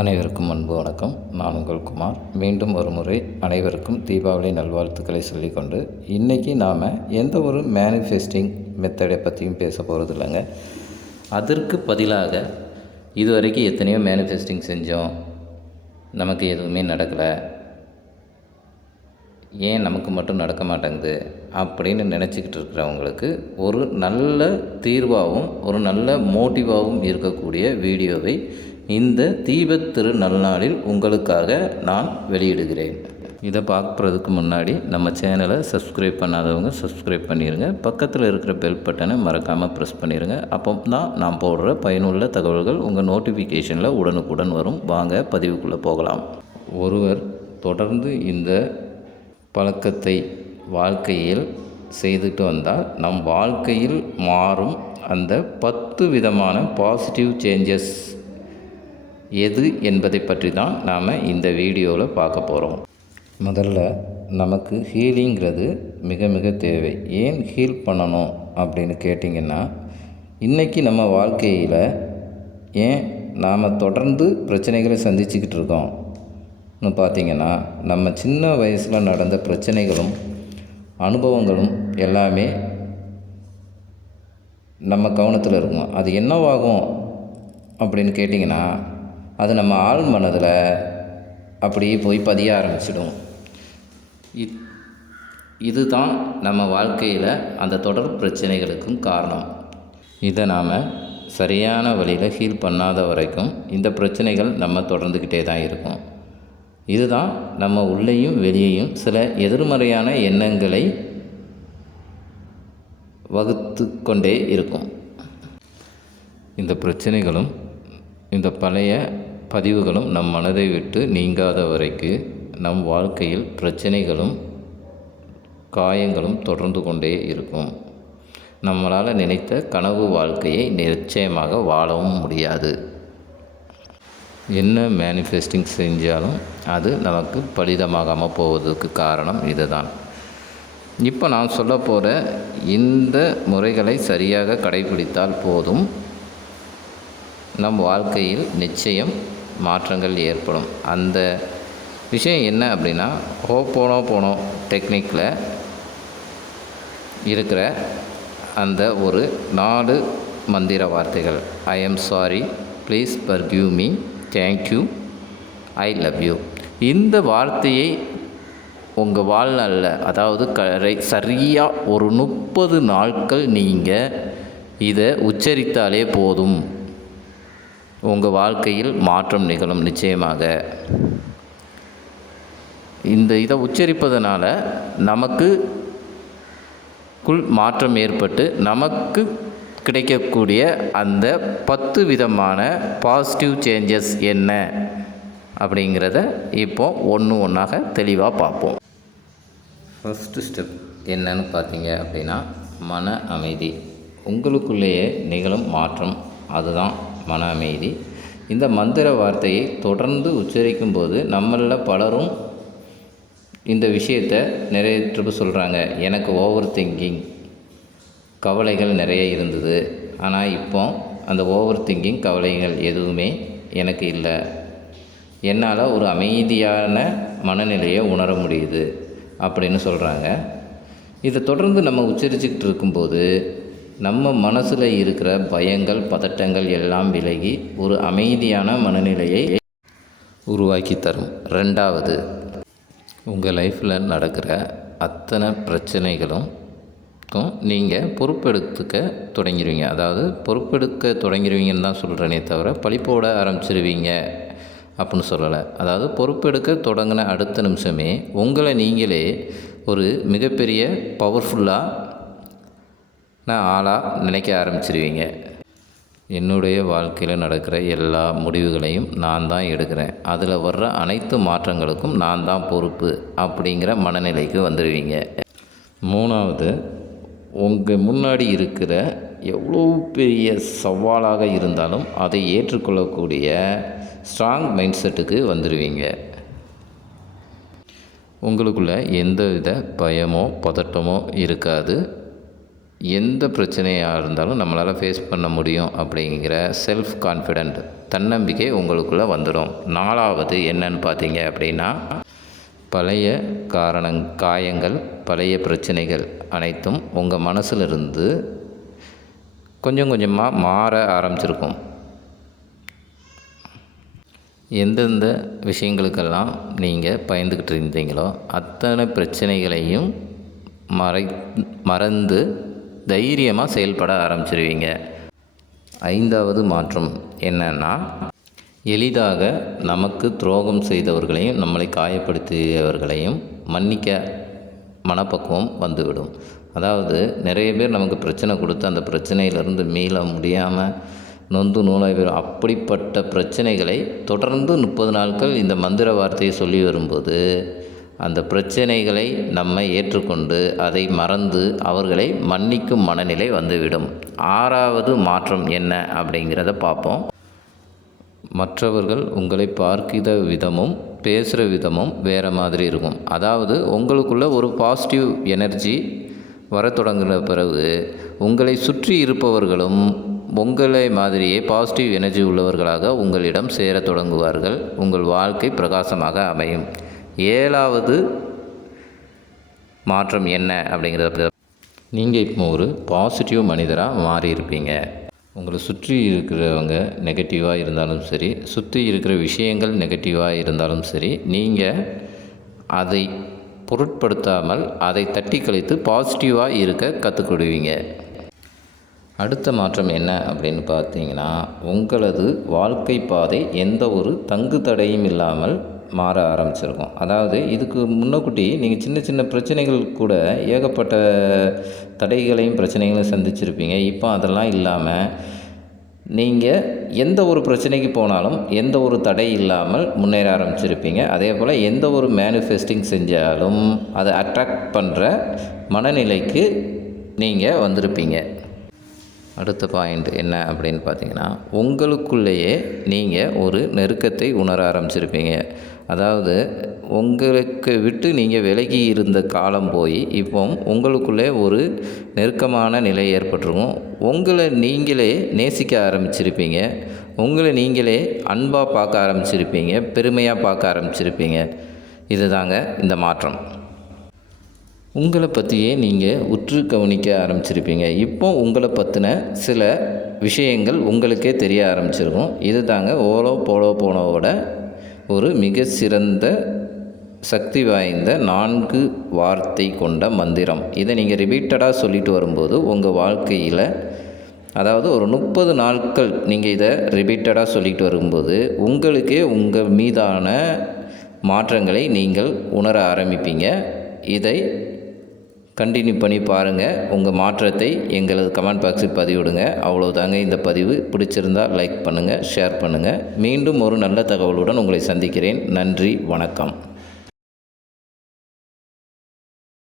அனைவருக்கும் அன்பு வணக்கம். நான் உங்கள் குமார். மீண்டும் ஒரு முறை அனைவருக்கும் தீபாவளி நல்வாழ்த்துக்களை சொல்லிக்கொண்டு, இன்றைக்கி நாம் எந்த ஒரு மேனிஃபெஸ்டிங் மெத்தடை பற்றியும் பேச போகிறது இல்லைங்க. அதற்கு பதிலாக இதுவரைக்கும் எத்தனையோ மேனிஃபெஸ்டிங் செஞ்சோம், நமக்கு எதுவுமே நடக்கலை, ஏன் நமக்கு மட்டும் நடக்க மாட்டேங்குது அப்படின்னு நினச்சிக்கிட்டு இருக்கிறவங்களுக்கு ஒரு நல்ல தீர்வாகவும் ஒரு நல்ல மோட்டிவாகவும் இருக்கக்கூடிய வீடியோவை இந்த தீபத் திரு நல்நாளில் உங்களுக்காக நான் வெளியிடுகிறேன். இதை பார்க்குறதுக்கு முன்னாடி நம்ம சேனலை சப்ஸ்கிரைப் பண்ணாதவங்க சப்ஸ்கிரைப் பண்ணிடுங்க. பக்கத்தில் இருக்கிற பெல் பட்டனை மறக்காமல் ப்ரெஸ் பண்ணிடுங்க. அப்போ தான் நான் போடுற பயனுள்ள தகவல்கள் உங்கள் நோட்டிஃபிகேஷனில் உடனுக்குடன் வரும். வாங்க பதிவுக்குள்ளே போகலாம். ஒருவர் தொடர்ந்து இந்த பழக்கத்தை வாழ்க்கையில் செய்துட்டு வந்தால் நம் வாழ்க்கையில் மாறும் அந்த 10 விதமான பாசிட்டிவ் சேஞ்சஸ் எது என்பதை பற்றி தான் நாம் இந்த வீடியோவில் பார்க்க போகிறோம். முதல்ல நமக்கு ஹீலிங்கிறது மிக மிக தேவை. ஏன் ஹீல் பண்ணணும் அப்படின்னு கேட்டிங்கன்னா, இன்றைக்கி நம்ம வாழ்க்கையில் ஏன் நாம் தொடர்ந்து பிரச்சனைகளை சந்திச்சுக்கிட்டு இருக்கோம்னு பார்த்திங்கன்னா, நம்ம சின்ன வயசில் நடந்த பிரச்சனைகளும் அனுபவங்களும் எல்லாமே நம்ம கவனத்தில் இருக்கும். அது என்னவாகும் அப்படின்னு கேட்டிங்கன்னா, அது நம்ம ஆள் மனதில் அப்படியே போய் பதிய ஆரம்பிச்சிடும். இதுதான் நம்ம வாழ்க்கையில் அந்த தொடர் பிரச்சனைகளுக்கும் காரணம். இதை நாம் சரியான வழியில் ஹீல் பண்ணாத வரைக்கும் இந்த பிரச்சனைகள் நம்ம தொடர்ந்துக்கிட்டே தான் இருக்கும். இதுதான் நம்ம உள்ளேயும் வெளியேயும் சில எதிர்மறையான எண்ணங்களை வகுத்து கொண்டே இருக்கும். இந்த பிரச்சனைகளும் இந்த பழைய பதிவுகளும் நம் மனதை விட்டு நீங்காத வரைக்கும் நம் வாழ்க்கையில் பிரச்சனைகளும் காயங்களும் தொடர்ந்து கொண்டே இருக்கும். நம்மளால் நினைத்த கனவு வாழ்க்கையை நிச்சயமாக வாழவும் முடியாது. என்ன மேனிஃபெஸ்டிங் செஞ்சாலும் அது நமக்கு பலிதமாகாமல் போவதற்கு காரணம் இதுதான். இப்போ நான் சொல்ல போகிற இந்த முறைகளை சரியாக கடைபிடித்தால் போதும், நம் வாழ்க்கையில் நிச்சயம் மாற்றங்கள் ஏற்படும். அந்த விஷயம் என்ன அப்படின்னா, ஹோப்போனோபோனோ டெக்னிக்கில் இருக்கிற அந்த ஒரு 4 மந்திர வார்த்தைகள். I am sorry, please forgive me, thank you, I love you. இந்த வார்த்தையை உங்கள் வாழ்நாளில், அதாவது சரியாக ஒரு 30 நாட்கள் நீங்கள் இதை உச்சரித்தாலே போதும், உங்கள் வாழ்க்கையில் மாற்றம் நிகழும் நிச்சயமாக. இதை உச்சரிப்பதனால நமக்குள் மாற்றம் ஏற்பட்டு நமக்கு கிடைக்கக்கூடிய அந்த 10 விதமான பாசிட்டிவ் சேஞ்சஸ் என்ன அப்படிங்கிறத இப்போ ஒன்றாக தெளிவாக பார்ப்போம். ஃபஸ்ட்டு ஸ்டெப் என்னன்னு பார்த்தீங்க அப்படின்னா, மன அமைதி. உங்களுக்குள்ளேயே நிகழும் மாற்றம், அதுதான் மன அமைதி. இந்த மந்திர வார்த்தையை தொடர்ந்து உச்சரிக்கும்போது நம்மளில் பலரும் இந்த விஷயத்தை நிறைய ட்ரிப்பு சொல்கிறாங்க. எனக்கு ஓவர் திங்கிங், கவலைகள் நிறைய இருந்தது, ஆனால் இப்போ அந்த ஓவர் திங்கிங் கவலைகள் எதுவுமே எனக்கு இல்லை, என்னால் ஒரு அமைதியான மனநிலையை உணர முடியுது அப்படின்னு சொல்கிறாங்க. இதை தொடர்ந்து நம்ம உச்சரிச்சுக்கிட்டு இருக்கும்போது நம்ம மனசில் இருக்கிற பயங்கள் பதட்டங்கள் எல்லாம் விலகி ஒரு அமைதியான மனநிலையை உருவாக்கி தரும். 2வது, உங்கள் லைஃப்பில் நடக்கிற அத்தனை பிரச்சனைகளும் நீங்கள் பொறுப்பெடுத்துக்க தொடங்கிடுவீங்க. அதாவது பொறுப்பெடுக்க தொடங்கிடுவீங்கன்னு தான் சொல்கிறேனே தவிர பழிப்போட ஆரம்பிச்சிருவீங்க அப்படின்னு சொல்லலை. அதாவது பொறுப்பெடுக்க தொடங்கின அடுத்த நிமிஷமே உங்களை நீங்களே ஒரு மிகப்பெரிய பவர்ஃபுல்லாக ஆளாக நினைக்க ஆரம்பிச்சிருவீங்க. என்னுடைய வாழ்க்கையில் நடக்கிற எல்லா முடிவுகளையும் நான் தான் எடுக்கிறேன், அதில் வர்ற அனைத்து மாற்றங்களுக்கும் நான் தான் பொறுப்பு அப்படிங்கிற மனநிலைக்கு வந்துடுவீங்க. 3வது, உங்கள் முன்னாடி இருக்கிற எவ்வளோ பெரிய சவாலாக இருந்தாலும் அதை ஏற்றுக்கொள்ளக்கூடிய ஸ்ட்ராங் மைண்ட் செட்டுக்கு வந்துடுவீங்க. உங்களுக்குள்ள எந்தவித பயமோ பதட்டமோ இருக்காது. எந்த பிரச்சனையாக இருந்தாலும் நம்மளால் ஃபேஸ் பண்ண முடியும் அப்படிங்கிற செல்ஃப் கான்ஃபிடென்ட், தன்னம்பிக்கை உங்களுக்குள்ளே வந்துடும். 4வது என்னன்னு பார்த்தீங்க அப்படின்னா, பழைய காயங்கள், பழைய பிரச்சனைகள் அனைத்தும் உங்கள் மனசிலிருந்து கொஞ்சம் கொஞ்சமாக மாற ஆரம்பிச்சிருக்கும். எந்தெந்த விஷயங்களுக்கெல்லாம் நீங்கள் பயந்துக்கிட்டு இருந்தீங்களோ அத்தனை பிரச்சனைகளையும் மறந்து தைரியமாக செயல்பட ஆரம்பிச்சிருவீங்க. 5வது மாற்றம் என்னன்னா, எளிதாக நமக்கு துரோகம் செய்தவர்களையும் நம்மளை காயப்படுத்தியவர்களையும் மன்னிக்க மனப்பக்குவம் வந்துவிடும். அதாவது நிறைய பேர் நமக்கு பிரச்சனை கொடுத்து அந்த பிரச்சனையிலிருந்து மீள முடியாமல் நொந்து நூலாய் வரும். அப்படிப்பட்ட பிரச்சனைகளை தொடர்ந்து 30 நாட்கள் இந்த மந்திர வார்த்தையை சொல்லி வரும்போது அந்த பிரச்சனைகளை நம்மை ஏற்றுக்கொண்டு அதை மறந்து அவர்களை மன்னிக்கும் மனநிலை வந்துவிடும். 6வது மாற்றம் என்ன அப்படிங்கிறத பார்ப்போம். மற்றவர்கள் உங்களை பார்க்கிற விதமும் பேசுகிற விதமும் வேறு மாதிரி இருக்கும். அதாவது உங்களுக்குள்ள ஒரு பாசிட்டிவ் எனர்ஜி வர தொடங்கின பிறகு உங்களை சுற்றி இருப்பவர்களும் உங்களை மாதிரியே பாசிட்டிவ் எனர்ஜி உள்ளவர்களாக உங்களிடம் சேர தொடங்குவார்கள். உங்கள் வாழ்க்கை பிரகாசமாக அமையும். 7வது மாற்றம் என்ன அப்படிங்கிறத, நீங்கள் இப்போ ஒரு பாசிட்டிவ் மனிதராக மாறியிருப்பீங்க. உங்களை சுற்றி இருக்கிறவங்க நெகட்டிவாக இருந்தாலும் சரி, சுற்றி இருக்கிற விஷயங்கள் நெகட்டிவாக இருந்தாலும் சரி, நீங்கள் அதை பொருட்படுத்தாமல் அதை தட்டி கழித்து பாசிட்டிவாக இருக்க கற்றுக்கிடுவீங்க. அடுத்த மாற்றம் என்ன அப்படின்னு பார்த்தீங்கன்னா, உங்களது வாழ்க்கை பாதை எந்த ஒரு தங்கு தடையும் இல்லாமல் மாற ஆரம்பிச்சிருக்கும். அதாவது இதுக்கு முன்னக்கூட்டி நீங்கள் சின்ன சின்ன பிரச்சனைகள் கூட ஏகப்பட்ட தடைகளையும் பிரச்சனைகளையும் சந்திச்சிருப்பீங்க. இப்போ அதெல்லாம் இல்லாமல் நீங்கள் எந்த ஒரு பிரச்சனைக்கு போனாலும் எந்த ஒரு தடை இல்லாமல் முன்னேற ஆரம்பிச்சிருப்பீங்க. அதே போல் எந்த ஒரு மேனிஃபெஸ்டிங் செஞ்சாலும் அதை அட்ராக்ட் பண்ணுற மனநிலைக்கு நீங்கள் வந்திருப்பீங்க. அடுத்த பாயிண்ட் என்ன அப்படின்னு பார்த்தீங்கன்னா, உங்களுக்குள்ளேயே நீங்கள் ஒரு நெருக்கத்தை உணர ஆரம்பிச்சிருப்பீங்க. அதாவது உங்களுக்கு விட்டு நீங்கள் விலகி இருந்த காலம் போய் இப்போ உங்களுக்குள்ளே ஒரு நெருக்கமான நிலை ஏற்பட்டிருக்கும். உங்களை நீங்களே நேசிக்க ஆரம்பிச்சிருப்பீங்க. உங்களை நீங்களே அன்பாக பார்க்க ஆரம்பிச்சிருப்பீங்க, பெருமையாக பார்க்க ஆரம்பிச்சிருப்பீங்க. இது தாங்க இந்த மாற்றம். உங்களை பற்றியே நீங்கள் உற்று கவனிக்க ஆரம்பிச்சிருப்பீங்க. இப்போ உங்களை பற்றின சில விஷயங்கள் உங்களுக்கே தெரிய ஆரம்பிச்சிருக்கும். இது தாங்க ஓலோ போலோ போனோவோட ஒரு மிக சிறந்த சக்தி வாய்ந்த 4 வார்த்தை கொண்ட மந்திரம். இதை நீங்கள் ரிப்பீட்டடாக சொல்லிட்டு வரும்போது உங்கள் வாழ்க்கையில், அதாவது ஒரு 30 நாட்கள் நீங்கள் இதை ரிப்பீட்டடாக சொல்லிட்டு வரும்போது உங்களுக்கே உங்கள் மீதான மாற்றங்களை நீங்கள் உணர ஆரம்பிப்பீங்க. இதை கண்டினியூ பண்ணி பாருங்கள். உங்கள் மாற்றத்தை எங்களது கமெண்ட் பாக்ஸில் பதிவிடுங்க. அவ்வளோதாங்க இந்த பதிவு. பிடிச்சிருந்தால் லைக் பண்ணுங்கள், ஷேர் பண்ணுங்கள். மீண்டும் ஒரு நல்ல தகவலுடன் உங்களை சந்திக்கிறேன். நன்றி, வணக்கம்.